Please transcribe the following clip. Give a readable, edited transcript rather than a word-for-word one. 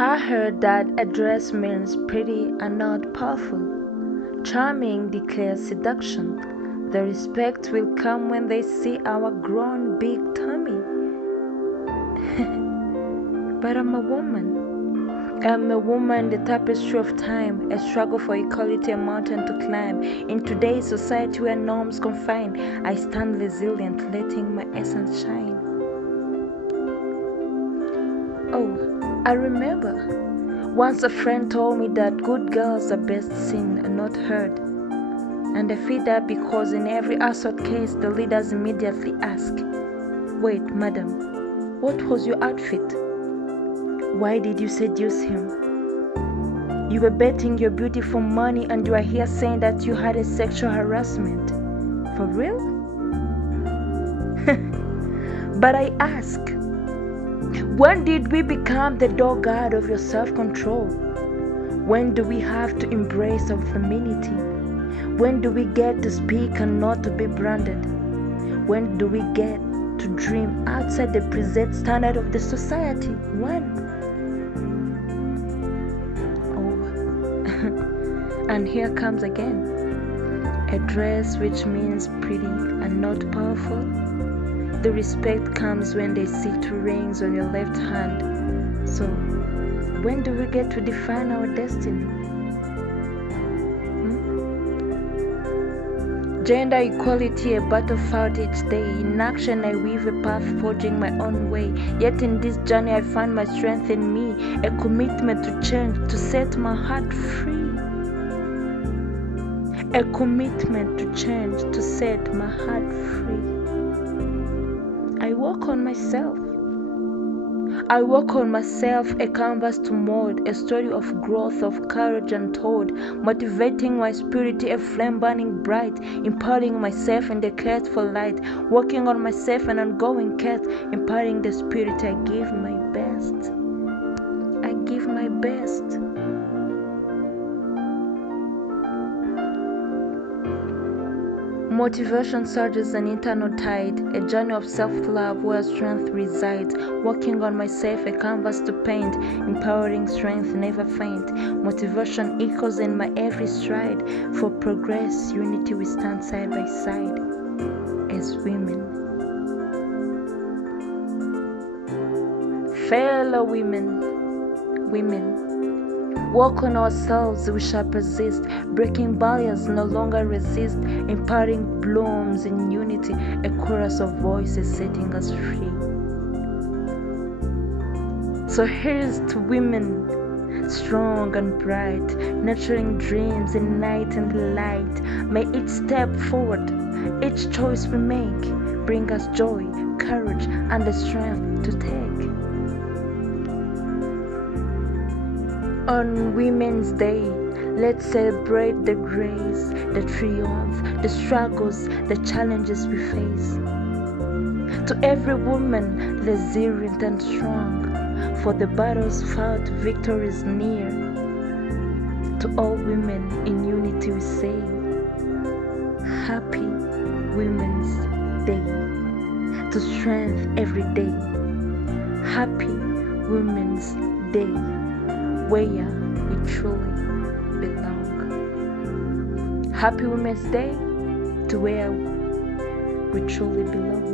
I heard that a dress means pretty and not powerful. Charming declares seduction. The respect will come when they see our grown big tummy. But I'm a woman. I'm a woman, the tapestry of time, a struggle for equality, a mountain to climb. In today's society where norms confine, I stand resilient, letting my essence shine. Oh, I remember. Once a friend told me that good girls are best seen and not heard. And I feel that because in every assault case, the leaders immediately ask, "Wait, madam, what was your outfit? Why did you seduce him? You were betting your beauty for money and you are here saying that you had a sexual harassment. For real?" But I ask, when did we become the door guard of your self-control? When do we have to embrace our femininity? When do we get to speak and not to be branded? When do we get to dream outside the preset standard of the society? When? And here comes again, a dress which means pretty and not powerful. The respect comes when they see 2 rings on your left hand. So, when do we get to define our destiny? Gender equality, a battle fought each day. In action I weave a path, forging my own way. Yet in this journey I find my strength in me, a commitment to change, to set my heart free. A commitment to change, to set my heart free. I work on myself. I work on myself, a canvas to mold, a story of growth, of courage untold, motivating my spirit, a flame burning bright, imparting myself in the quest for light, working on myself an ongoing quest, imparting the spirit. I give my best. I give my best. Motivation surges an internal tide, a journey of self-love where strength resides, working on myself, a canvas to paint, empowering strength never faint. Motivation echoes in my every stride, for progress, unity we stand side by side as women. Fellow women, work on ourselves, we shall persist, breaking barriers, no longer resist, imparting blooms in unity, a chorus of voices setting us free. So here's to women, strong and bright, nurturing dreams in night and light. May each step forward, each choice we make, bring us joy, courage, and the strength to take. On Women's Day, let's celebrate the grace, the triumph, the struggles, the challenges we face. To every woman, resilient and strong, for the battles fought, victory is near. To all women in unity we say, Happy Women's Day. To strength every day. Happy Women's Day, where we truly belong. Happy Women's Day to where we truly belong.